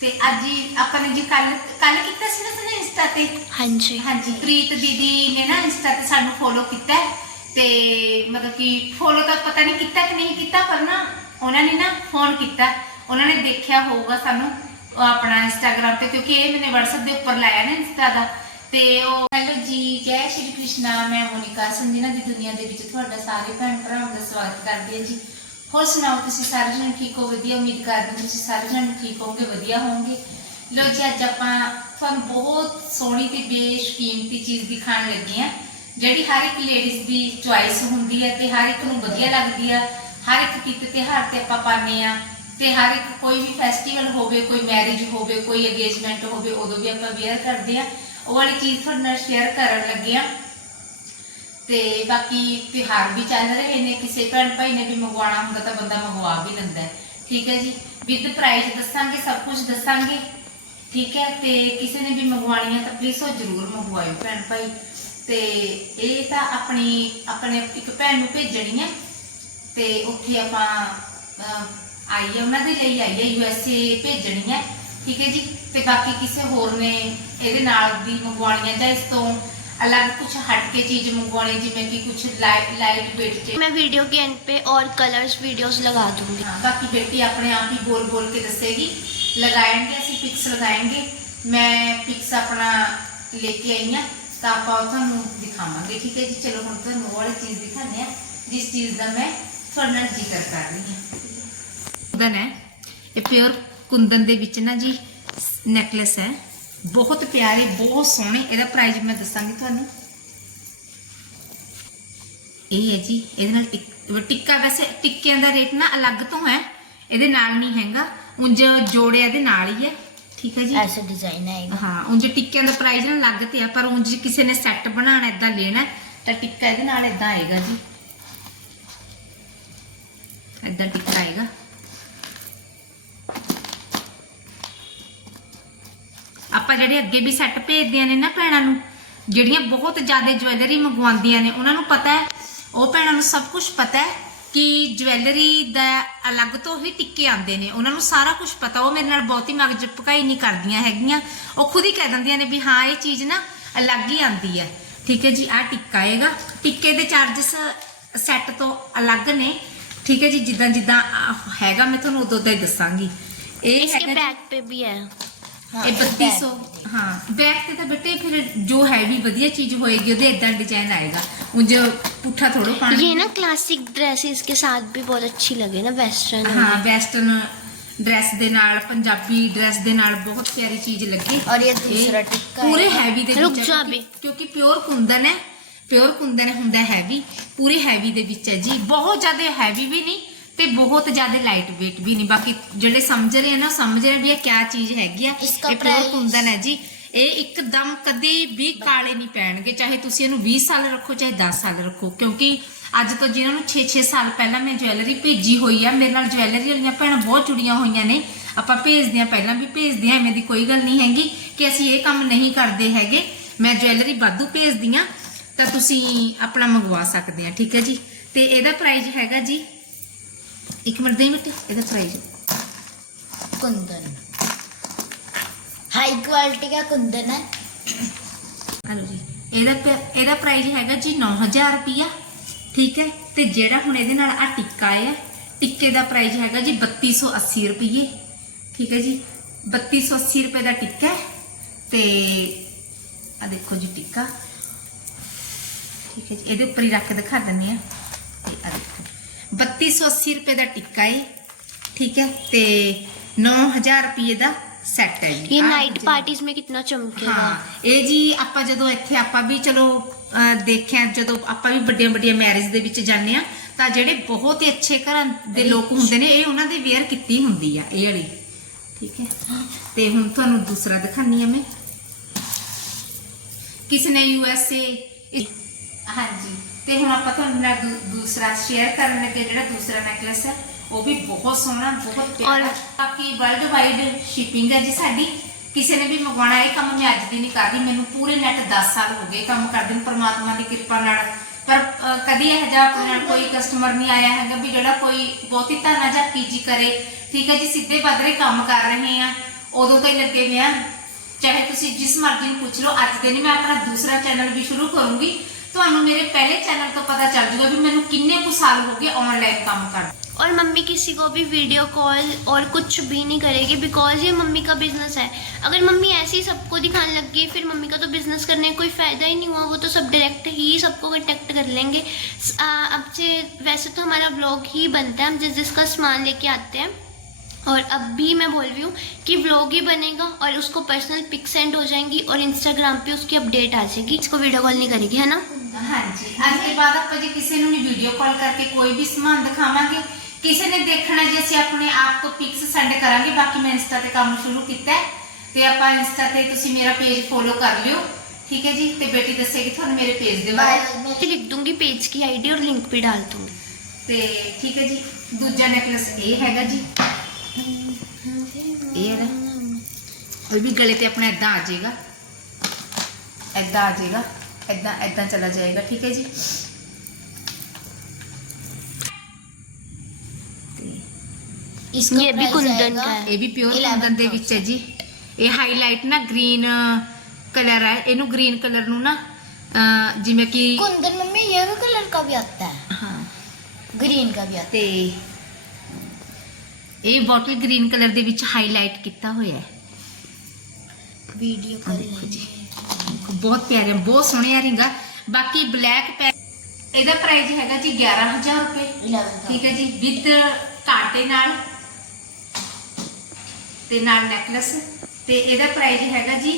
ਤੇ ਅੱਜ ਹੀ ਆਪਾਂ ਨੇ ਜੀ ਕੱਲ ਕੱਲ ਕੀਤਾ ਸੀ ਨਾ ਤੁਹਾਨੂੰ ਇੰਸਟਾ ਤੇ? ਹਾਂਜੀ। ਹਾਂਜੀ ਪ੍ਰੀਤ ਦੀਦੀ ਨੇ ਨਾ ਇੰਸਟਾ ਤੇ ਸਾਨੂੰ ਫੋਲੋ ਕੀਤਾ ਹੈ ਤੇ ਮਤਲਬ ਕਿ ਫੋਲੋ ਤਾਂ ਪਤਾ ਨਹੀਂ ਕੀਤਾ ਕਿ ਨਹੀਂ ਕੀਤਾ ਪਰ ਨਾ ਉਹਨਾਂ ਨੇ ਨਾ ਫੋਨ ਕੀਤਾ। ਉਹਨਾਂ ਨੇ ਦੇਖਿਆ ਹੋਊਗਾ ਸਾਨੂੰ ਉਹ ਆਪਣਾ ਇੰਸਟਾਗ੍ਰam ਤੇ ਕਿਉਂਕਿ ਇਹ ਮੈਨੇ WhatsApp ਦੇ ਉੱਪਰ ਲਾਇਆ ਨਾ ਇੰਸਟਾ ਦਾ। ਤੇ ਉਹ ਹੈਲੋ ਜੀ ਜੈ ਸ਼੍ਰੀ ਕ੍ਰਿਸ਼ਨਾ ਮੈਂ ਮੋਨਿਕਾ ਸੰਜਨਾ ਦੀ ਦੁਨੀਆ ਦੇ ਵਿੱਚ ਤੁਹਾਡਾ ਸਾਰੇ ਭੈਣ ਭਰਾਵਾਂ ਦਾ ਸਵਾਗਤ ਕਰਦੀ ਹਾਂ ਜੀ। ਹੋਰ ਸੁਣਾਓ, ਤੁਸੀਂ ਸਾਰੇ ਜਣੇ ਠੀਕ ਹੋ? ਵਧੀਆ, ਉਮੀਦ ਕਰਦੇ ਹਾਂ ਤੁਸੀਂ ਸਾਰੇ ਜਣੇ ਠੀਕ ਹੋਵੋਗੇ, ਵਧੀਆ ਹੋਵੋਗੇ। ਲੋ ਜੀ, ਅੱਜ ਆਪਾਂ ਤੁਹਾਨੂੰ ਬਹੁਤ ਸੋਹਣੀ ਤੇ ਬੇਸ਼ਕੀਮਤੀ ਚੀਜ਼ ਦਿਖਾਉਣ ਲੱਗੇ ਆ ਜਿਹੜੀ ਹਰ ਇੱਕ ਲੇਡੀਜ਼ ਦੀ ਚੁਆਇਸ ਹੁੰਦੀ ਹੈ ਤੇ ਹਰ ਇੱਕ ਨੂੰ ਵਧੀਆ ਲੱਗਦੀ ਆ। ਹਰ ਇੱਕ ਕਿਤੇ ਤਿਉਹਾਰ ਤੇ ਆਪਾਂ ਪਾਉਂਦੇ ਆ ਤੇ ਹਰ ਇੱਕ ਕੋਈ ਵੀ ਫੈਸਟੀਵਲ ਹੋਵੇ, ਕੋਈ ਮੈਰਿਜ ਹੋਵੇ, ਕੋਈ ਅਗੇਜਮੈਂਟ ਹੋਵੇ, ਉਦੋਂ ਵੀ ਆਪਾਂ ਵੇਅਰ ਕਰਦੇ ਆ ਉਹ ਵਾਲੀ ਚੀਜ਼ ਤੁਹਾਡੇ ਨਾਲ ਸ਼ੇਅਰ ਕਰਨ ਲੱਗੇ ਆ ਤੇ ਬਾਕੀ ਤਿਉਹਾਰ ਵੀ ਚੱਲ ਰਹੇ ਨੇ ਕਿਸੇ ਭੈਣ ਭਾਈ ਨੇ ਵੀ ਮੰਗਵਾਉਣਾ ਹੁੰਦਾ ਤਾਂ ਬੰਦਾ ਮੰਗਵਾ ਵੀ ਲੈਂਦਾ ਹੈ। ਠੀਕ ਹੈ ਜੀ? ਵਿਦ ਪ੍ਰਾਈਸ ਦੱਸਾਂਗੇ ਸਭ ਕੁਝ ਦੱਸਾਂਗੇ। ਠੀਕ ਹੈ? ਤੇ ਕਿਸੇ ਨੇ ਵੀ ਮੰਗਵਾਣੀ ਹੈ ਤਾਂ ਪਲੀਜ਼ ਉਹ ਜ਼ਰੂਰ ਮੰਗਵਾਇਓ ਭੈਣ ਭਾਈ। ਤੇ ਇਹ ਤਾਂ ਆਪਣੀ ਆਪਣੇ ਇੱਕ ਭੈਣ ਨੂੰ ਭੇਜਣੀ ਹੈ। ਤੇ ਉੱਥੇ ਆਪਾਂ ਅਹ, ਉਹਨਾਂ ਦੇ ਲਈ ਆਈਏ ਹੈ ਯੂ ਐਸ ਏ ਭੇਜਣੀ ਹੈ। ਠੀਕ ਹੈ ਜੀ? ਤੇ ਬਾਕੀ ਕਿਸੇ ਹੋਰ ਨੇ ਇਹਦੇ ਨਾਲ ਦੀ ਮੰਗਵਾਉਣੀ ਹੈ ਜਾਂ ਇਸ ਤੋਂ अलग कुछ हटके चीज़ मंगवाने जिम्मे की कुछ लाइट लाइट वेट मैं वीडियो के एंड पे और कलर्स वीडियोस लगा दूँगी। हाँ बाकी बेटी अपने आप ही बोल बोल के दसेगी। लगाएँगे असं पिक्स लगाएँगे। मैं पिक्स अपना लेके आई हाँ तो आप दिखावे ठीक है जी चलो हम तुम वो वाली चीज़ दिखाने जिस चीज़ का मैं थोड़ा ज़िक्र कर रही हूँ। कुंदन है ये प्योर कुंदन के ना जी नैकलैस है। ਬਹੁਤ ਪਿਆਰੇ ਬਹੁਤ ਸੋਹਣੇ। ਇਹਦਾ ਪ੍ਰਾਈਸ ਮੈਂ ਦੱਸਾਂਗੀ ਤੁਹਾਨੂੰ। ਇਹ ਹੈ ਜੀ ਇਹਦੇ ਨਾਲ ਟਿੱਕਾ ਵੈਸੇ ਟਿੱਕਿਆਂ ਦਾ ਰੇਟ ਨਾ ਅਲੱਗ ਤੋਂ ਹੈ। ਇਹਦੇ ਨਾਲ ਨਹੀਂ ਹੈਗਾ। ਉਂਝ ਜੋੜਿਆ ਦੇ ਨਾਲ ਹੀ ਹੈ। ਠੀਕ ਹੈ ਜੀ? ਐਸਾ ਡਿਜ਼ਾਈਨ ਆਏਗਾ ਹਾਂ ਉਂਝ ਟਿੱਕਿਆਂ ਦਾ ਪ੍ਰਾਈਸ ਨਾ ਅਲੱਗ ਤੇ ਆ ਪਰ ਉਂਝ ਕਿਸੇ ਨੇ ਸੈੱਟ ਬਣਾਣਾ ਇਦਾਂ ਲੈਣਾ ਤਾਂ ਟਿੱਕਾ ਇਹਦੇ ਨਾਲ ਇਦਾਂ ਆਏਗਾ ਜੀ। ਇਦਾਂ ਟਿੱਕਾ ਆਏਗਾ। ਜਿਹੜੇ ਅੱਗੇ ਵੀ ਸੈੱਟ ਭੇਜਦੀਆਂ ਨੇ ਨਾ ਭੈਣਾਂ ਨੂੰ ਜਿਹੜੀਆਂ ਬਹੁਤ ਜ਼ਿਆਦਾ ਜਵੈਲਰੀ ਮੰਗਵਾਉਂਦੀਆਂ ਨੇ ਉਹਨਾਂ ਨੂੰ ਪਤਾ ਹੈ ਉਹ ਭੈਣਾਂ ਨੂੰ ਸਭ ਕੁਝ ਪਤਾ ਹੈ ਕਿ ਜਵੈਲਰੀ ਦਾ ਅਲੱਗ ਤੋਂ ਹੀ ਟਿੱਕੇ ਆਉਂਦੇ ਨੇ। ਉਹਨਾਂ ਨੂੰ ਸਾਰਾ ਕੁਝ ਪਤਾ ਉਹ ਮੇਰੇ ਨਾਲ ਬਹੁਤੀ ਮਗਜ ਪਕਾਈ ਨਹੀਂ ਕਰਦੀਆਂ ਹੈਗੀਆਂ। ਉਹ ਖੁਦ ਹੀ ਕਹਿ ਦਿੰਦੀਆਂ ਨੇ ਵੀ ਹਾਂ ਇਹ ਚੀਜ਼ ਨਾ ਅਲੱਗ ਹੀ ਆਉਂਦੀ ਹੈ। ਠੀਕ ਹੈ ਜੀ ਆਹ ਟਿੱਕਾ ਹੈਗਾ। ਟਿੱਕੇ ਦੇ ਚਾਰजेस ਸੈੱਟ ਤੋਂ ਅਲੱਗ ਨੇ। ਠੀਕ ਹੈ ਜੀ ਜਿੱਦਾਂ ਜਿੱਦਾਂ ਹੈਗਾ ਮੈਂ ਤੁਹਾਨੂੰ ਉਦੋਂ ਉਦੋਂ ਹੀ ਦੱਸਾਂਗੀ। ਇਹ ਹੈਗਾ इसके बैक पे भी ਇਹ 3200 ਹਾਂ ਬੈਕ ਤੇ ਤਾਂ ਬੇਟੇ ਫਿਰ ਜੋ ਹੈ ਵੀ ਵਧੀਆ ਚੀਜ਼ ਹੋਏਗੀ ਉਹਦੇ ਇਦਾਂ ਡਿਜ਼ਾਈਨ ਆਏਗਾ ਉਂਝ ਪੁੱਠਾ ਥੋੜੋ ਪਾਣੀ ये ना क्लासिक ड्रेसेस के साथ भी बहुत अच्छी लगे ना वेस्टर्न ਹਾਂ ਵੈਸਟਰਨ ਡਰੈਸ ਦੇ ਨਾਲ ਪੰਜਾਬੀ ਡਰੈਸ ਦੇ ਨਾਲ ਬਹੁਤ ਪਿਆਰੀ ਚੀਜ਼ ਲੱਗੇ ਔਰ ਇਹ ਦੂਸਰਾ ਇਹ ਟਿੱਕਾ ਹੈ। ਪੂਰੇ ਹੈਵੀ ਦੇ ਰੁਕ ਵਿੱਚ ਹੈ ਜਾ ਕਿਉਂਕਿ- ਅਭੀ। ਕਿਉਂਕਿ ਪਿਓਰ ਕੁੰਦਨ ਹੈ ਪਿਓਰ ਕੁੰਦਨ ਹੁੰਦਾ ਹੈਵੀ ਪੂਰੀ ਹੈਵੀ ਦੇ ਵਿੱਚ ਹੈ ਜੀ ਬਹੁਤ ਜ਼ਿਆਦਾ ਹੈਵੀ ਵੀ ਨਹੀਂ ਤੇ ਬਹੁਤ ਜ਼ਿਆਦਾ ਲਾਈਟ weight ਵੀ ਨਹੀਂ ਬਾਕੀ ਜਿਹੜੇ ਸਮਝ ਰਹੇ ਆ ਨਾ ਸਮਝ ਰਹੇ ਵੀ ਇਹ ਕਿਆ ਚੀਜ਼ ਹੈਗੀ ਆ ਇਸਕਾ ਇਹ ਪਿਓਰ price- ਕੁੰਦਨ ਹੈ ਜੀ। ਇਹ ਇੱਕਦਮ ਕਦੇ ਵੀ ਕਾਲੇ ਨਹੀਂ ਪੈਣਗੇ। ਚਾਹੇ ਤੁਸੀਂ ਇਹਨੂੰ 20 ਸਾਲ ਰੱਖੋ ਚਾਹੇ 10 ਸਾਲ ਰੱਖੋ। ਕਿਉਂਕਿ ਅੱਜ ਤੋਂ ਜਿਹਨਾਂ ਨੂੰ 6-6 ਸਾਲ ਪਹਿਲਾਂ ਮੈਂ ਜਵੈਲਰੀ ਭੇਜੀ ਹੋਈ ਆ ਮੇਰੇ ਨਾਲ ਜਵੈਲਰੀ ਵਾਲੀਆਂ ਭੈਣਾਂ ਬਹੁਤ ਜੁੜੀਆਂ ਹੋਈਆਂ ਨੇ। ਆਪਾਂ ਭੇਜਦੇ ਆ ਪਹਿਲਾਂ ਵੀ ਭੇਜਦੇ ਆ ਐਵੇਂ ਦੀ ਕੋਈ ਗੱਲ ਨਹੀਂ ਹੈਗੀ ਕਿ ਅਸੀਂ ਇਹ ਕੰਮ ਨਹੀਂ ਕਰਦੇ ਹੈਗੇ। ਮੈਂ ਜਵੈਲਰੀ ਵਾਧੂ ਭੇਜਦੀ ਆ ਤਾਂ ਤੁਸੀਂ ਆਪਣਾ ਮੰਗਵਾ ਸਕਦੇ ਆ ਠੀਕ ਹੈ ਜੀ? ਤੇ ਇਹਦਾ ਪ੍ਰਾਈਸ ਹੈਗਾ ਜੀ ਇੱਕ ਮਿੰਟ ਦੇ ਮਿੰਟ ਇਹਦਾ ਫਰਾਈ ਕੁੰਦਨ ਹਾਈ ਕੁਆਲਿਟੀ ਦਾ ਕੁੰਦਨ ਹੈ ਹਲੋ ਜੀ ਇਹਦਾ ਇਹਦਾ ਪ੍ਰਾਈਸ ਹੈਗਾ ਜੀ 9000 ਰੁਪਿਆ ਠੀਕ ਹੈ ਤੇ ਜਿਹੜਾ ਹੁਣ ਇਹਦੇ ਨਾਲ ਆ ਟਿੱਕਾ ਹੈ ਟਿੱਕੇ ਦਾ ਪ੍ਰਾਈਸ ਹੈਗਾ ਜੀ 3280 ਰੁਪਏ ਠੀਕ ਹੈ ਜੀ 3280 ਰੁਪਏ ਦਾ ਟਿੱਕਾ ਤੇ ਆ ਦੇਖੋ ਜੀ ਟਿੱਕਾ ਠੀਕ ਹੈ ਜੀ ਇਹਦੇ ਉੱਪਰ ਹੀ ਰੱਖ ਦਿਖਾ ਦਿੰਨੇ ਆ ਤੇ ਆ ਦੇਖੋ 3280 ਰੁਪਏ ਦਾ ਟਿੱਕਾ ਹੈ ਠੀਕ ਹੈ ਤੇ 9000 ਰੁਪਏ ਦਾ ਸੈੱਟ ਹੈ ਜੀ ये ਆਹ नाइट ਜਿਹੜੀ- पार्टीज में कितना चमकेगा ਹਾਂ ਇਹ ਜੀ ਆਪਾਂ ਜਦੋਂ ਇੱਥੇ ਆਪਾਂ ਵੀ ਚਲੋ ਅਹ, ਦੇਖਿਆ ਜਦੋਂ ਆਪਾਂ ਵੀ ਵੱਡੀਆਂ ਵੱਡੀਆਂ ਮੈਰਿਜ ਦੇ ਵਿੱਚ ਜਾਂਦੇ ਆ ਤਾਂ ਜਿਹੜੇ ਬਹੁਤ ਹੀ ਅੱਛੇ ਘਰਾਂ ਦੇ ਲੋਕ ਹੁੰਦੇ ਨੇ ਇਹ ਉਹਨਾਂ ਦੇ ਵੇਅਰ ਕੀਤੀ ਹੁੰਦੀ ਆ ਇਹ ਵਾਲੀ ਠੀਕ ਹੈ ਤੇ ਹੁਣ ਤੁਹਾਨੂੰ ਦੂਸਰਾ ਦਿਖਾਨੀ ਆ ਮੈਂ ਕਿਸ ਨੇ ਯੂ ਐਸ ਏ ਹਾਂਜੀ ਤੇ ਹੁਣ ਆਪਾਂ ਤੁਹਾਨੂੰ ਨਾਲ ਦੂ- ਦੂਸਰਾ ਸ਼ੇਅਰ ਕਰਨ ਲੱਗੇ ਜਿਹੜਾ ਦੂਸਰਾ ਨੈਕਲੇਸ ਹੈ ਉਹ ਵੀ ਬਹੁਤ ਸੋਹਣਾ ਬਹੁਤ ਪਿਆਰਾ। ਔਰ- ਬਾਕੀ ਵਰਲਡ ਵਾਈਡ ਸ਼ਿਪਿੰਗ ਹੈ ਜੀ ਸਾਡੀ। ਕਿਸੇ ਨੇ ਵੀ ਮੰਗਵਾਉਣਾ ਇਹ ਕੰਮ ਮੈਂ ਅੱਜ ਦੀ ਨਹੀਂ ਕਰ ਰਹੀ। ਮੈਨੂੰ ਪੂਰੇ ਨੈਟ 10 ਸਾਲ ਹੋ ਗਏ ਕੰਮ ਕਰਦੇ ਨੂੰ ਪ੍ਰਮਾਤਮਾ ਦੀ ਕਿਰਪਾ ਨਾਲ। ਪਰ ਅ, ਕਦੀ ਇਹ ਜਿਹਾ ਆਪਣੇ ਨਾਲ ਕੋਈ ਕਸਟਮਰ ਨਹੀਂ ਆਇਆ ਹੈਗਾ ਵੀ ਜਿਹੜਾ ਕੋਈ ਬਹੁਤੀ ਧਾਨਾ ਜਾਂ ਕੀਜੀ ਕਰੇ। ਠੀਕ ਹੈ ਜੀ ਸਿੱਧੇ ਬਦਰੇ ਕੰਮ ਕਰ ਰਹੇ ਆ। ਉਦੋਂ ਤੋਂ ਹੀ ਲੱਗੇ ਹੋਏ ਆ। ਚਾਹੇ ਤੁਸੀਂ ਜਿਸ ਮਰਜ਼ੀ ਨੂੰ ਪੁੱਛ ਲਓ ਅੱਜ ਦੇ ਨਹੀਂ ਮੈਂ ਆਪਣਾ ਦੂਸਰਾ ਚੈਨਲ ਵੀ ਸ਼ੁਰੂ ਕਰੂੰਗੀ। ਤੁਹਾਨੂੰ ਮੇਰੇ ਪਹਿਲੇ ਚੈਨਲ ਤੋਂ ਪਤਾ ਚੱਲ ਜਾਊਗਾ ਵੀ ਮੈਨੂੰ ਕਿੰਨੇ ਕੁ ਸਾਲ ਹੋ ਗਏ ऑनलाइन ਕੰਮ ਕਰਦੇ और मम्मी किसी को भी वीडियो कॉल और कुछ भी नहीं करेगी बिकॉज ये मम्मी का बिजनेस है अगर मम्मी ऐसे ही सबको दिखाने लग गई फिर मम्मी का तो बिजनेस करने का कोई फ़ायदा ही नहीं हुआ वो तो सब डायरेक्ट ही सबको कांटेक्ट कर लेंगे स- आ, अब से वैसे तो हमारा व्लॉग ही बनता है हम जिस जिसका सामान लेके आते हैं और अब भी मैं बोल रही हूँ कि व्लॉग ही बनेगा और उसको पर्सनल पिक सेंड हो जाएंगी और इंस्टाग्राम पे उसकी अपडेट आ जाएगी इसको वीडियो कॉल नहीं करेगी है ना ਹਾਂਜੀ ਅੱਜ ਦੇ ਬਾਅਦ ਆਪਾਂ ਜੇ ਕਿਸੇ ਨੂੰ ਨਹੀਂ ਵੀਡੀਓ ਕਾਲ ਕਰਕੇ ਕੋਈ ਵੀ ਸਮਾਨ ਦਿਖਾਵਾਂਗੇ ਕਿਸੇ ਨੇ ਦੇਖਣਾ ਜੇ ਅਸੀਂ ਆਪਣੇ ਆਪ ਤੋਂ ਪਿਕਸ ਸੈਂਡ ਕਰਾਂਗੇ ਬਾਕੀ ਮੈਂ ਇੰਸਟਾ ਤੇ ਕੰਮ ਸ਼ੁਰੂ ਕੀਤਾ ਹੈ ਤੇ ਆਪਾਂ ਇੰਸਟਾ ਤੇ ਤੁਸੀਂ ਮੇਰਾ ਪੇਜ ਫੋਲੋ ਕਰ ਲਿਓ ਠੀਕ ਹੈ ਜੀ ਤੇ ਬੇਟੀ ਦੱਸੇਗੀ ਤੁਹਾਨੂੰ ਮੇਰੇ ਪੇਜ ਦੇ ਬਾਰੇ मैं लिख दूंगी पेज की आईडी और लिंक भी डाल दूंगी ਤੇ ਠੀਕ ਹੈ ਜੀ ਦੂਜਾ ਨੈਕਲੇਸ ਇਹ ਹੈਗਾ ਜੀ ਇਹ ਹੈਗਾ ਇਹ ਵੀ ਗਲੇ ਤੇ ਆਪਣਾ ਇਦਾਂ ਆ ਜਾਏਗਾ ਇਦਾਂ ਆ ਜਾਏਗਾ ਇਦਾਂ ਇਦਾਂ ਚਲਾ ਜਾਏਗਾ ਠੀਕ ਹੈ ਜੀ इसका ये भी price कुंदन आएगा का है। ਇਹ ਵੀ ਪਿਓਰ 11,000 ਕੁੰਦਨ ਦੇ ਵਿੱਚ ਹੈ ਜੀ ਇਹ ਹਾਈਲਾਈਟ ਨਾ ਗ੍ਰੀਨ ਕਲਰ ਹੈ ਇਹਨੂੰ ਗ੍ਰੀਨ ਕਲਰ ਨੂੰ ਨਾ ਅਹ, ਜਿਵੇਂ ਕਿ कुंदन मम्मी ये भी कलर का भी आता है ਹਾਂ ग्रीन का भी आता ਤੇ ਇਹ ਬੋਟਲ ਗ੍ਰੀਨ ਕਲਰ ਦੇ ਵਿੱਚ ਹਾਈਲਾਈਟ ਕੀਤਾ ਹੋਇਆ ਹੈ है वीडियो कॉल देखो जी। ਬਹੁਤ ਪਿਆਰੇ ਬਹੁਤ ਸੋਹਣੇ ਰਿੰਗਾ। ਬਾਕੀ ਬਲੈਕ ਪੈ ਇਹਦਾ ਪ੍ਰਾਈਸ ਹੈਗਾ ਜੀ 11000 ਰੁਪਏ। 11 ਠੀਕ ਹੈ ਜੀ ਵਿਦ ਕਾਂਟੇ ਨਾਲ ਤੇ ਨਾਲ ਨੈਕਲੇਸ ਤੇ ਇਹਦਾ ਪ੍ਰਾਈਸ ਹੈਗਾ ਜੀ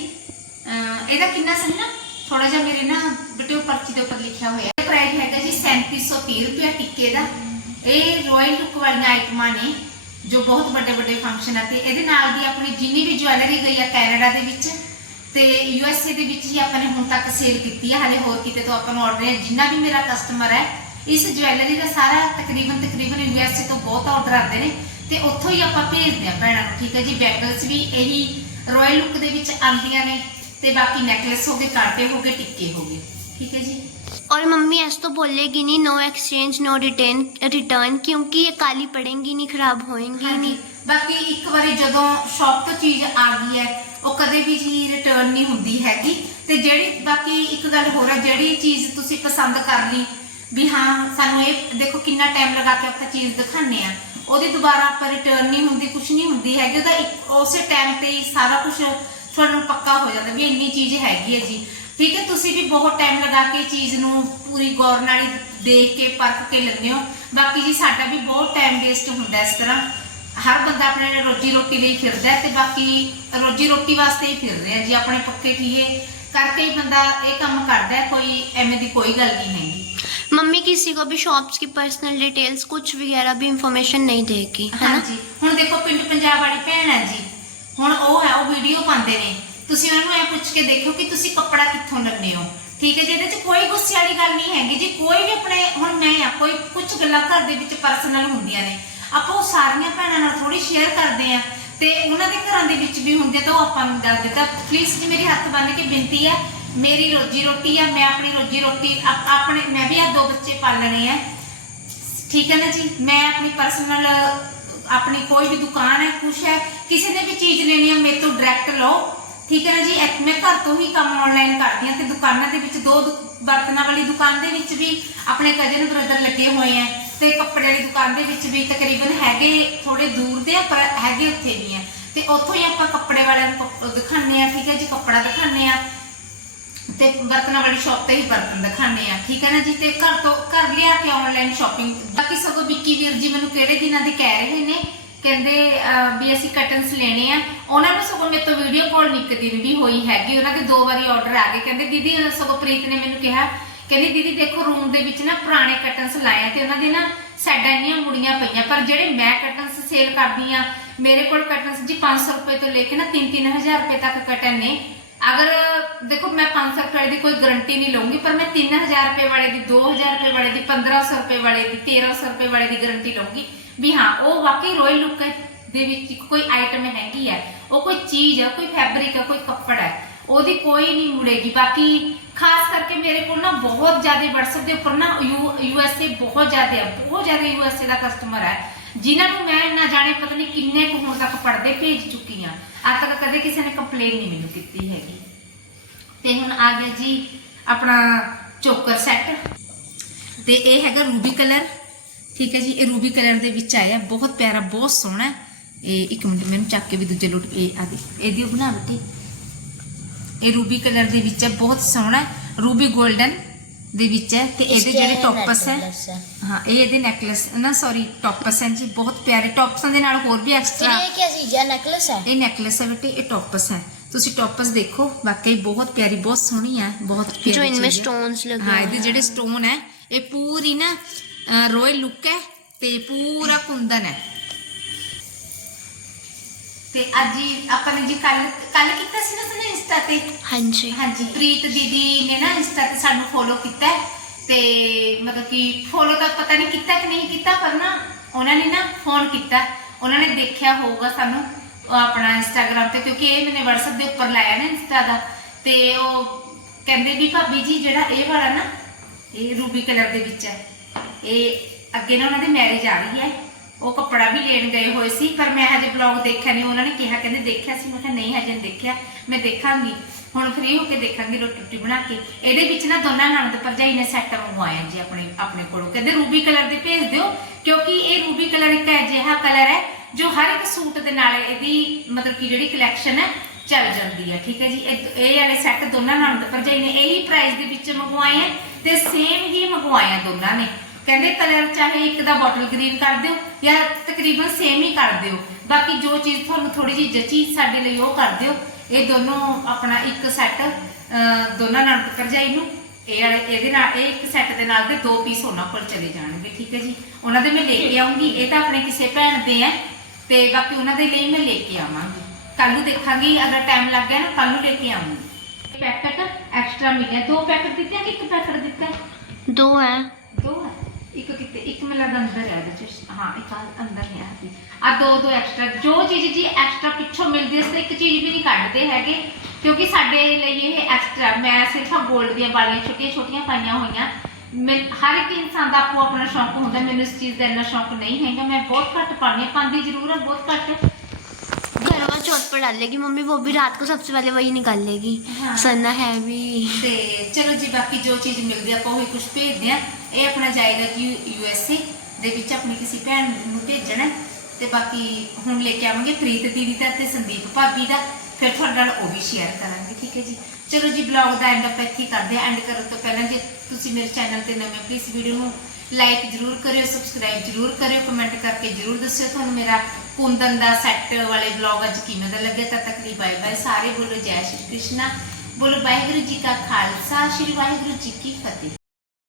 ਇਹਦਾ ਕਿੰਨਾ ਸੀ ਨਾ? ਥੋੜਾ ਜਿਹਾ ਮੇਰੇ ਨਾ ਬਟੇ ਪਰਚੀ ਦੇ ਉੱਪਰ ਲਿਖਿਆ ਹੋਇਆ। ਹੈ ਪ੍ਰਾਈਸ ਹੈਗਾ ਜੀ 3730 ਰੁਪਏ ਟਿੱਕੇ ਦਾ। ਇਹ ਰਾਇਲ ਲੁੱਕ ਵਾਲੀਆਂ ਆਈਟਮਾਂ ਨੇ ਜੋ ਬਹੁਤ ਵੱਡੇ ਵੱਡੇ ਫੰਕਸ਼ਨ ਆ ਤੇ ਇਹਦੇ ਨਾਲ ਦੀ ਆਪਣੀ ਜਿੰਨੀ ਵੀ ਜੁਐਲਰੀ ਗਈ ਆ ਕੈਨੇਡਾ ਦੇ ਵਿੱਚ ਤੇ ਯੂ ਐਸ ਏ ਦੇ ਵਿੱਚ ਹੀ ਆਪਾਂ ਨੇ ਹੁਣ ਤੱਕ ਸੇਲ ਕੀਤੀ ਹੈ ਹਾਲੇ ਹੋਰ ਕਿਤੇ ਤੋਂ ਆਪਾਂ ਨੂੰ ਆਰਡਰ ਹੈ ਜਿੰਨਾ ਵੀ ਮੇਰਾ ਕਸਟਮਰ ਹੈ ਇਸ ਜੁਐਲਰੀ ਦਾ ਸਾਰਾ ਤਕਰੀਬਨ ਤਕਰੀਬਨ ਯੂ ਐਸ ਏ ਤੋਂ ਬਹੁਤ ਆਰਡਰ ਆਉਂਦੇ ਨੇ ਤੇ ਉੱਥੋਂ ਹੀ ਆਪਾਂ ਭੇਜਦੇ ਆ ਭੈਣਾਂ ਨੂੰ ਠੀਕ ਹੈ ਜੀ ਬੈਂਗਲਸ ਵੀ ਇਹੀ ਰਾਇਲ ਲੁੱਕ ਦੇ ਵਿੱਚ ਆਉਂਦੀਆਂ ਨੇ ਤੇ ਬਾਕੀ ਨੈਕਲੇਸ ਹੋ ਗਏ ਕਾਂਟੇ ਹੋ ਗਏ ਟਿੱਕੇ ਹੋ ਗਏ ਠੀਕ ਹੈ ਜੀ और मम्मी ऐसे तो बोलेगी नहीं no exchange no return return क्योंकि ये काली पड़ेंगी नहीं खराब होएंगी ਹਾਂਜੀ नहीं ਬਾਕੀ ਇੱਕ ਵਾਰੀ ਜਦੋਂ ਸ਼ਾਪ ਤੋਂ ਚੀਜ਼ ਆ ਗਈ ਹੈ ਉਹ ਕਦੇ ਵੀ ਜੀ ਰਿਟਰਨ ਨਹੀਂ ਹੁੰਦੀ ਹੈਗੀ। ਤੇ ਜਿਹੜੀ ਬਾਕੀ ਇੱਕ ਗੱਲ ਹੋਰ ਹੈ ਜਿਹੜੀ ਚੀਜ਼ ਤੁਸੀਂ ਪਸੰਦ ਕਰ ਲਈ, ਵੀ ਹਾਂ, ਸਾਨੂੰ ਇਹ ਦੇਖੋ ਕਿੰਨਾ ਟਾਈਮ ਲਗਾ ਕੇ ਆਪਾਂ ਚੀਜ਼ ਦਿਖਾਉਂਦੇ ਆ ਉਹਦੀ ਦੁਬਾਰਾ ਆਪਾਂ ਰਿਟਰਨ ਨਹੀਂ ਹੁੰਦੀ ਕੁਝ ਨਹੀਂ ਹੁੰਦੀ ਹੈਗੀ। ਉਹਦਾ ਇੱਕ- ਉਸੇ ਟਾਈਮ ਤੇ ਹੀ ਸਾਰਾ ਕੁਝ ਤੁਹਾਨੂੰ ਪੱਕਾ ਹੋ ਜਾਂਦਾ ਵੀ ਇੰਨੀ ਚੀਜ਼ ਹੈਗੀ ਹੈ ਜੀ। ਠੀਕ ਹੈ, ਤੁਸੀਂ ਵੀ ਬਹੁਤ ਟਾਈਮ ਲਗਾ ਕੇ ਚੀਜ਼ ਨੂੰ ਪੂਰੀ ਗੌਰ ਨਾਲ ਹੀ ਦੇਖ ਕੇ, ਪਰਖ ਕੇ ਲੈਂਦੇ ਹੋ। ਬਾਕੀ ਜੀ ਸਾਡਾ ਵੀ ਬਹੁਤ ਟਾਈਮ ਵੇਸਟ ਹੁੰਦਾ ਇਸ ਤਰ੍ਹਾਂ। ਹਰ ਬੰਦਾ ਆਪਣੇ ਰੋਜੀ ਰੋਟੀ ਲਈ ਫਿਰਦਾ ਹੈ ਤੇ ਬਾਕੀ ਰੋਜੀ ਰੋਟੀ ਵਾਸਤੇ ਹੀ ਫਿਰਦੇ ਆ ਜੀ ਆਪਣੇ ਪੱਕੇ ਠੀਏ ਕਰਕੇ ਹੀ ਬੰਦਾ ਇਹ ਕੰਮ ਕਰਦਾ ਹੈ ਕੋਈ ਐਵੇਂ ਦੀ ਕੋਈ ਗੱਲ ਨਹੀਂ ਹੈਗੀ मम्मी किसी को भी शॉप्स की पर्सनल डिटेल्स कुछ वगैरह भी इंफॉर्मेशन नहीं देगी है ना ਹਾਂਜੀ ਹੁਣ ਦੇਖੋ ਪਿੰਡ ਪੰਜਾਬ ਵਾਲੀ ਭੈਣ ਹੈ ਜੀ ਹੁਣ ਉਹ ਹੈ ਉਹ ਵੀਡੀਓ ਪਾਉਂਦੇ ਨੇ ਤੁਸੀਂ ਉਹਨਾਂ ਨੂੰ ਇਹ ਪੁੱਛ ਕੇ ਦੇਖੋ ਕਿ ਤੁਸੀਂ ਕੱਪੜਾ ਕਿੱਥੋਂ ਲੈਂਦੇ ਹੋ ਠੀਕ ਹੈ ਜੀ ਇਹਦੇ 'ਚ ਕੋਈ ਗੁੱਸੇ ਵਾਲੀ ਗੱਲ ਨਹੀਂ ਹੈਗੀ ਜੀ ਕੋਈ ਵੀ ਆਪਣੇ ਹੁਣ ਮੈਂ ਆ ਕੋਈ ਕੁਝ ਗੱਲਾਂ ਘਰ ਦੇ ਵਿੱਚ ਪਰਸਨਲ ਹੁੰਦੀਆਂ ਨੇ ਆਪਾਂ ਉਹ ਸਾਰੀਆਂ ਭੈਣਾਂ ਨਾਲ ਥੋੜੀ ਸ਼ੇਅਰ ਕਰਦੇ ਆ ਤੇ ਉਹਨਾਂ ਦੇ ਘਰਾਂ ਦੇ ਵਿੱਚ ਵੀ ਹੁੰਦੇ ਤਾਂ ਉਹ ਆਪਾਂ ਨੂੰ ਦੱਸ ਦਿੱਤਾ। ਪਲੀਜ਼ ਜੀ, ਮੇਰੀ ਹੱਥ ਬੰਨ ਕੇ ਬੇਨਤੀ ਹੈ, ਮੇਰੀ ਰੋਜੀ ਰੋਟੀ ਆ, ਮੈਂ ਆਪਣੀ ਰੋਜੀ ਰੋਟੀ ਆਪਣੇ, ਮੈਂ ਵੀ ਆ ਦੋ ਬੱਚੇ ਪਾਲਣੇ ਆ। ਠੀਕ ਹੈ ਨਾ ਜੀ? ਮੈਂ ਆਪਣੀ ਪਰਸਨਲ ਆਪਣੀ ਕੋਈ ਵੀ ਦੁਕਾਨ ਹੈ, ਕੁਛ ਹੈ, ਕਿਸੇ ਨੇ ਵੀ ਚੀਜ਼ ਲੈਣੀ ਹੈ ਮੇਰੇ ਤੋਂ ਡਾਇਰੈਕਟ ਲਓ। ਠੀਕ ਹੈ ਨਾ ਜੀ? ਮੈਂ ਘਰ ਤੋਂ ਹੀ ਕੰਮ ਆਨਲਾਈਨ ਕਰਦੀ ਹਾਂ ਤੇ ਦੁਕਾਨਾਂ ਦੇ ਵਿੱਚ ਦੋ ਦੁ- ਬਰਤਨਾਂ ਵਾਲੀ ਦੁਕਾਨ ਦੇ ਵਿੱਚ ਵੀ ਆਪਣੇ ਕਜ਼ਨ ਬ੍ਰਦਰ ਲੱਗੇ ਹੋਏ ਆ। ਤੇ ਕੱਪੜੇ ਵਾਲੀ ਦੁਕਾਨ ਦੇ ਵਿੱਚ ਵੀ ਤਕਰੀਬਨ ਹੈਗੇ ਥੋੜੇ ਦੂਰ ਦੇ ਆ, ਪਰ ਹੈਗੇ ਉੱਥੇ ਵੀ ਆ। ਤੇ ਉੱਥੋਂ ਹੀ ਆਪਾਂ ਕੱਪੜੇ ਵਾਲਿਆਂ ਨੂੰ ਕੱਪ- ਆ ਠੀਕ ਹੈ ਜੀ ਕੱਪੜਾ ਦਿਖਾਉਂਦੇ ਆ। ਤੇ ਬਰਤਨਾਂ ਵਾਲੀ ਸ਼ਾਪ ਤੇ ਹੀ ਬਰਤਨ ਦਿਖਾਣੇ ਆ ਠੀਕ ਹੈ ਨਾ ਜੀ? ਤੇ ਘਰ ਤੋਂ ਘਰ ਲਿਆ ਕੇ ਆਨਲਾਈਨ ਸ਼ਾਪਿੰਗ ਬਾਕੀ ਸਗੋਂ ਵਿੱਕੀ ਵੀਰ ਜੀ ਮੈਨੂੰ ਕਿਹੜੇ ਦਿਨਾਂ ਦੀ ਕਹਿ ਰਹੇ ਨੇ ਕਹਿੰਦੇ ਵੀ ਅਸੀਂ ਕਟਨਸ ਲੈਣੇ ਆ। ਉਹਨਾਂ ਨੂੰ ਸਗੋਂ ਮੇਰੇ ਤੋਂ ਵੀਡੀਓ ਕਾਲ ਨਿੱਕ ਦਿਨ ਵੀ ਹੋਈ ਹੈਗੀ ਉਹਨਾਂ ਦੇ ਦੋ ਵਾਰੀ ਆਰਡਰ ਆ ਗਏ। ਕਹਿੰਦੇ ਦੀਦੀ ਸਗੋਂ ਪ੍ਰੀਤ ਨੇ ਮੈਨੂੰ ਕਿਹਾ ਕਹਿੰਦੀ, ਦੀਦੀ ਦੇਖੋ ਰੂਮ ਦੇ ਵਿੱਚ ਨਾ ਪੁਰਾਣੇ ਕਟਨਸ ਲਾਏ ਆ ਤੇ ਉਹਨਾਂ ਦੇ ਨਾ ਸਾਈਡਾਂ ਇੰਨੀਆਂ ਮੁੜੀਆਂ ਪਈਆਂ। ਪਰ ਜਿਹੜੇ ਮੈਂ ਕਟਨਸ ਸੇਲ ਕਰਦੀ ਆ ਮੇਰੇ ਕੋਲ ਕਟਨਸ ਜੀ 500 ਰੁਪਏ ਤੋਂ ਲੈ ਕੇ ਨਾ 3-3000 ਰੁਪਏ ਤੱਕ ਕਟਨ ਨੇ। ਅਗਰ, ਦੇਖੋ, ਮੈਂ 500 ਰੁਪਏ ਦੀ ਕੋਈ ਗਾਰੰਟੀ ਨਹੀਂ ਲਵਾਂਗੀ ਪਰ ਮੈਂ 3000 ਰੁਪਏ ਵਾਲੇ ਦੀ 2000 ਰੁਪਏ ਵਾਲੇ ਦੀ 1500 ਰੁਪਏ ਵਾਲੇ ਦੀ 1300 ਰੁਪਏ ਵਾਲੇ ਦੀ ਗਾਰੰਟੀ ਲਵਾਂਗੀ ਵੀ ਹਾਂ, ਉਹ ਵਾਕਈ ਰੋਇਲ ਲੁੱਕ ਦੇ ਵਿੱਚ ਕੋਈ ਆਈਟਮ ਹੈਗੀ ਹੈ। ਉਹ ਕੋਈ ਚੀਜ਼ ਹੈ, ਕੋਈ ਫੈਬਰਿਕ ਹੈ, ਕੋਈ ਕੱਪੜਾ ਹੈ, ਉਹਦੀ ਕੋਈ ਨਹੀਂ ਮੁੜੇਗੀ। ਬਾਕੀ ਖਾਸ ਕਰਕੇ ਮੇਰੇ ਕੋਲ ਨਾ ਬਹੁਤ ਜ਼ਿਆਦਾ WhatsApp ਦੇ ਉੱਪਰ ਨਾ ਯੂ ਐਸ ਏ ਬਹੁਤ ਜ਼ਿਆਦਾ ਹੈ ਬਹੁਤ ਜ਼ਿਆਦਾ ਯੂ ਐਸ ਏ ਦਾ ਕਸਟਮਰ ਹੈ ਜਿਨ੍ਹਾਂ ਨੂੰ ਮੈਂ ਨਾ ਜਾਣੇ ਪਤਾ ਨਹੀਂ ਕਿੰਨੇ ਕੁ ਹੁਣ ਤੱਕ ਪੜਦੇ ਭੇਜ ਚੁੱਕੀ ਆ। ਅੱਜ ਤੱਕ ਕਦੇ ਕਿਸੇ ਨੇ ਕੰਪਲੇਨ ਨਹੀਂ ਮੈਨੂੰ ਕੀਤੀ ਹੈਗੀ। ਤੇ ਹੁਣ ਆ ਗਿਆ ਜੀ ਆਪਣਾ ਚੋਕਰ ਸੈੱਟ ਤੇ ਇਹ ਹੈਗਾ ਰੂਬੀ ਕਲਰ ਠੀਕ ਹੈ ਜੀ, ਇਹ ਰੂਬੀ ਕਲਰ ਦੇ ਵਿੱਚ ਆਇਆ। ਬਹੁਤ ਪਿਆਰਾ, ਬਹੁਤ ਸੋਹਣਾ। ਇਹ ਇੱਕ ਮਿੰਟ, ਮੈਨੂੰ ਚੱਕ ਕੇ ਵੀ ਦੂਜੇ ਲੁੱਟ ਇਹ ਆ ਦੇ ਇਹਦੀ ਉਹ ਬਣਾ ਬਤੇ ਇਹ ਰੂਬੀ ਕਲਰ ਦੇ ਵਿੱਚ ਹੈ ਬਹੁਤ ਸੋਹਣਾ ਰੂਬੀ 골ਡਨ ਦੇ ਵਿੱਚ ਹੈ ਤੇ ਇਹਦੇ ਜਿਹੜੇ ਟੌਪਸ ਹੈ ਹਾਂ। ਇਹ ਇਹਦੇ ਨੈਕਲਸ ਨਾ ਸੌਰੀ ਟੌਪਸ ਹੈ ਜੀ ਬਹੁਤ ਪਿਆਰੇ ਟੌਪਸਾਂ ਦੇ ਨਾਲ ਹੋਰ ਵੀ ਐਕਸਟਰਾ ਇਹ ਕੀ ਚੀਜ਼ ਹੈ ਨੈਕਲਸ ਹੈ? ਇਹ ਨੈਕਲਸ ਹੈ ਬੇਟੇ ਇਹ ਟੌਪਸ ਹੈ। ਤੁਸੀਂ ਟੌਪਸ ਦੇਖੋ ਵਾਕਈ ਬਹੁਤ ਪਿਆਰੀ ਬਹੁਤ ਸੋਹਣੀ ਹੈ ਬਹੁਤ ਪਿਆਰੀ ਜੋ ਇਨਵੇਂ ਸਟੋਨਸ ਲੱਗੇ ਹਾਂ ਇਹਦੇ ਜਿਹੜੇ ਸਟੋਨ ਹੈ ਇਹ ਪੂਰੀ ਨਾ ਰੋਇਲ ਲੁੱਕ ਹੈ ਤੇ ਪੂਰਾ ਕੁੰਦਨ ਹੈ। ਤੇ ਅੱਜ ਹੀ ਆਪਾਂ ਨੇ ਜੀ ਕੱਲ ਕੱਲ ਕੀਤਾ ਸੀ ਨਾ ਤੁਹਾਨੂੰ ਇੰਸਟਾ ਤੇ? जी ਹਾਂਜੀ ਪ੍ਰੀਤ ਦੀਦੀ ਨੇ ਨਾ ਇੰਸਟਾ ਤੇ ਸਾਨੂੰ ਫੋਲੋ ਕੀਤਾ ਹੈ ਤੇ ਮਤਲਬ ਕਿ ਫੋਲੋ ਤਾਂ ਪਤਾ ਨਹੀਂ ਕੀਤਾ ਕਿ ਨਹੀਂ ਕੀਤਾ ਪਰ ਨਾ ਉਹਨਾਂ ਨੇ ਨਾ ਫੋਨ ਕੀਤਾ। ਉਹਨਾਂ ਨੇ ਦੇਖਿਆ ਹੋਊਗਾ ਸਾਨੂੰ ਉਹ ਆਪਣਾ ਇੰਸਟਾਗ੍ਰam ਤੇ ਕਿਉਂਕਿ ਇਹ ਮੈਨੇ WhatsApp ਦੇ ਉੱਪਰ ਲਾਇਆ ਨਾ ਇੰਸਟਾ ਦਾ। ਤੇ ਉਹ ਕਹਿੰਦੇ ਵੀ ਭਾਬੀ ਜੀ ਜਿਹੜਾ ਇਹ ਵਾਲਾ ਨਾ ਇਹ ਰੂਬੀ ਕਲਰ ਦੇ ਵਿੱਚ ਹੈ। ਇਹ ਅੱਗੇ ਨਾ ਉਹਨਾਂ ਦੀ ਮੈਰਿਜ ਆ ਰਹੀ ਹੈ। ਉਹ ਕੱਪੜਾ ਵੀ ਲੈਣ ਗਏ ਹੋਏ ਸੀ, ਪਰ ਮੈਂ ਹਜੇ ਬਲੌਗ ਦੇਖਿਆ ਨਹੀਂ, ਉਹਨਾਂ ਨੇ ਕਿਹਾ, ਕਹਿੰਦੇ ਦੇਖਿਆ ਸੀ, ਮੈਂ ਕਿਹਾ ਨਹੀਂ, ਹਜੇ ਨਹੀਂ ਦੇਖਿਆ, ਮੈਂ ਦੇਖਾਂਗੀ। ਹੁਣ ਫ੍ਰੀ ਹੋ ਕੇ ਦੇਖਾਂਗੀ ਰੋਟੀ ਰੋਟੀ ਬਣਾ ਕੇ। ਇਹਦੇ ਵਿੱਚ ਨਾ ਦੋਨਾਂ ਨਣਦ ਭਰਜਾਈ ਨੇ ਸੈੱਟ ਮੰਗਵਾਇਆ ਜੀ ਆਪਣੇ ਆਪਣੇ ਕੋਲੋਂ। ਕਹਿੰਦੇ ਰੂਬੀ ਕਲਰ ਦੇ ਭੇਜ ਦਿਓ, ਕਿਉਂਕਿ ਇਹ ਰੂਬੀ ਕਲਰ ਇੱਕ ਅਜਿਹਾ ਕਲਰ ਹੈ, ਜੋ ਹਰ ਇੱਕ ਸੂਟ ਦੇ ਨਾਲ ਇਹਦੀ ਮਤਲਬ ਕਿ ਜਿਹੜੀ ਕਲੈਕਸ਼ਨ ਹੈ, ਚੱਲ ਜਾਂਦੀ ਹੈ। ਠੀਕ ਹੈ ਜੀ? ਇਹ ਵਾਲੇ ਸੈੱਟ ਦੋਨਾਂ ਨਣਦ ਭਰਜਾਈ ਨੇ ਇਹੀ ਪ੍ਰਾਈਸ ਦੇ ਵਿੱਚ ਮੰਗਵਾਏ ਹੈ ਤੇ ਸੇਮ ਹੀ ਮੰਗਵਾਏ ਆ ਦੋਨਾਂ ਨੇ। ਕਹਿੰਦੇ ਕਲਰ ਚਾਹੇ ਇੱਕ ਦਾ ਬੋਟਲ ਗ੍ਰੀਨ ਕਰ ਦਿਓ ਜਾਂ ਤਕਰੀਬਨ ਸੇਮ ਹੀ ਕਰ ਦਿਓ। ਬਾਕੀ ਜੋ ਚੀਜ਼ ਤੁਹਾਨੂੰ ਥੋੜੀ ਜਿਹੀ ਜਚੀ ਸਾਡੇ ਲਈ ਉਹ ਕਰ ਦਿਓ। ਇਹ ਦੋਨੋਂ ਆਪਣਾ ਇੱਕ ਸੈੱਟ ਦੋਨਾਂ ਨਾਲ ਭਰਜਾਈ ਨੂੰ। ਇਹ ਵਾਲੇ ਇਹਦੇ ਨਾਲ ਇਹ ਇੱਕ ਸੈੱਟ ਦੇ ਨਾਲ ਦੇ ਦੋ ਪੀਸ ਉਹਨਾਂ ਕੋਲ ਚਲੇ ਜਾਣਗੇ ਠੀਕ ਹੈ ਜੀ? ਉਹਨਾਂ ਦੇ ਮੈਂ ਲੈ ਕੇ ਆਉਂਗੀ। ਇਹ ਤਾਂ ਆਪਣੇ ਕਿਸੇ ਭੈਣ ਦੇ ਹੈ ਤੇ ਬਾਕੀ ਉਹਨਾਂ ਦੇ ਲਈ ਮੈਂ ਲੈ ਕੇ ਆਵਾਂਗੀ। ਕੱਲ ਨੂੰ ਦੇਖਾਂਗੀ ਅਗਰ ਟਾਈਮ ਲੱਗ ਗਿਆ ਨਾ ਕੱਲ ਨੂੰ ਲੈ ਕੇ ਆਉਂਗੀ। ਪੈਕਟ ਐਕਸਟਰਾ ਮਿਲਿਆ। ਦੋ ਪੈਕਟ ਦਿੱਤੇ ਆ ਕਿ ਇੱਕ ਪੈਕਟ ਦਿੱਤਾ? ਹੈ? दो है ਦੋ ਹੈ? ਇੱਕ ਕਿਤੇ ਇੱਕ ਮਿਲਾ ਦਾ ਅੰਦਰ ਹੈ ਇਹਦੇ ਚ ਹਾਂ ਇੱਕ ਅੰਦਰ ਹੈ ਅਸੀਂ ਆ ਦੋ ਦੋ ਐਕਸਟਰਾ ਜੋ ਚੀਜ਼ ਜੀ ਐਕਸਟਰਾ ਪਿੱਛੋਂ ਮਿਲਦੀ ਹੈ ਇੱਕ ਚੀਜ਼ ਵੀ ਨਹੀਂ ਕੱਢਦੇ ਹੈਗੇ ਕਿਉਂਕਿ ਸਾਡੇ ਲਈ ਇਹ ਐਕਸਟਰਾ ਮੈਂ ਸਿਰਫ ਆ 골ਡ ਦੀਆਂ ਵਾਲੀਆਂ ਛੋਟੀਆਂ ਛੋਟੀਆਂ ਪਾਈਆਂ ਹੋਈਆਂ ਮੈਂ ਹਰ ਇੱਕ ਇਨਸਾਨ ਦਾ ਆਪੋ ਆਪਣਾ ਸ਼ੌਂਕ ਹੁੰਦਾ ਮੈਨੂੰ ਇਸ ਚੀਜ਼ ਦਾ ਇੰਨਾ ਸ਼ੌਂਕ ਨਹੀਂ ਹੈਗਾ ਮੈਂ ਬਹੁਤ ਘੱਟ ਪਾਉਂਦੀ ਪਾਉਂਦੀ ਜ਼ਰੂਰ ਹਾਂ बहुत ਘੱਟ घर का चोट पर डाल लेगी मम्मी वो भी रात को सबसे पहले वही निकाल लेगी हाँ। सन्ना है भी ਤੇ ਚਲੋ ਜੀ ਬਾਕੀ ਜੋ ਚੀਜ਼ ਮਿਲਦੀ ਆ ਆਪਾਂ ਉਹੀ ਕੁਝ ਭੇਜਦੇ ਆ ਇਹ ਆਪਣਾ ਜਾਏਗਾ ਜੀ ਯੂ ਐਸ ਏ ਦੇ ਵਿੱਚ ਆਪਣੀ ਕਿਸੇ ਭੈਣ ਨੂੰ ਭੇਜਣਾ ਤੇ ਬਾਕੀ ਹੁਣ ਲੈ ਕੇ ਆਵਾਂਗੇ ਪ੍ਰੀਤ ਦੀਦੀ ਦਾ ਤੇ ਸੰਦੀਪ ਭਾਬੀ ਦਾ, ਫਿਰ ਤੁਹਾਡੇ ਨਾਲ ਉਹ ਵੀ ਸ਼ੇਅਰ ਕਰਾਂਗੇ, ਠੀਕ ਹੈ ਜੀ? ਚਲੋ ਜੀ ਬਲੌਗ ਦਾ ਐਂਡ ਆਪਾਂ ਇੱਥੇ ਕਰਦੇ ਆ ਐਂਡ ਕਰਨ ਤੋਂ ਪਹਿਲਾਂ ਜੇ ਤੁਸੀਂ ਮੇਰੇ ਚੈਨਲ ਤੇ ਨਵੇਂ ਪਲੀਜ਼ ਵੀਡੀਓ ਨੂੰ ਲਾਈਕ ਜਰੂਰ ਕਰਿਓ ਸਬਸਕ੍ਰਾਈਬ ਜਰੂਰ ਕਰਿਓ ਕਮੈਂਟ ਕਰਕੇ ਜਰੂਰ ਦੱਸਿਓ ਤੁਹਾਨੂੰ ਮੇਰਾ ਕੁੰਦਨ ਦਾ ਸੈੱਟ ਵਾਲੇ ਬਲੌਗ ਅੱਜ ਕਿਵੇਂ ਦਾ ਲੱਗਿਆ ਤਦ ਤੱਕ ਲਈ ਬਾਏ ਬਾਏ ਸਾਰੇ ਬੋਲੋ ਜੈ ਸ਼੍ਰੀ ਕ੍ਰਿਸ਼ਨਾ, ਬੋਲੋ ਵਾਹਿਗੁਰੂ ਜੀ ਕਾ ਖਾਲਸਾ, ਸ਼੍ਰੀ ਵਾਹਿਗੁਰੂ ਜੀ ਕੀ ਫਤਿਹ।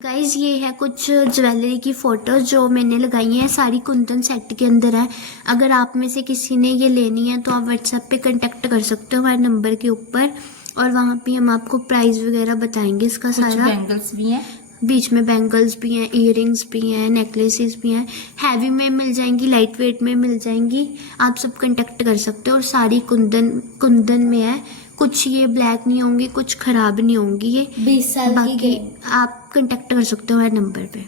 गाइज़ ये है कुछ ज्वेलरी की फ़ोटोज़ जो मैंने लगाई हैं। सारी कुंदन सेट के अंदर है। अगर आप में से किसी ने ये लेनी है तो आप व्हाट्सएप पे कांटेक्ट कर सकते हो हमारे नंबर के ऊपर। और वहाँ पे हम आपको प्राइस वगैरह बताएँगे इसका सारा। बैंगल्स भी हैं। बीच में बैंगल्स भी हैं इयरिंग्स भी हैं नेकलेसेस भी हैं। हैवी में मिल जाएँगी लाइट वेट में मिल जाएँगी। आप सब कंटेक्ट कर सकते हो। और सारी कुंदन कुंदन में है। कुछ ये ब्लैक नहीं होंगी कुछ ख़राब नहीं होंगी ये बीस साल की बाकी आप कांटेक्ट कर सकते हो हमारे नंबर पे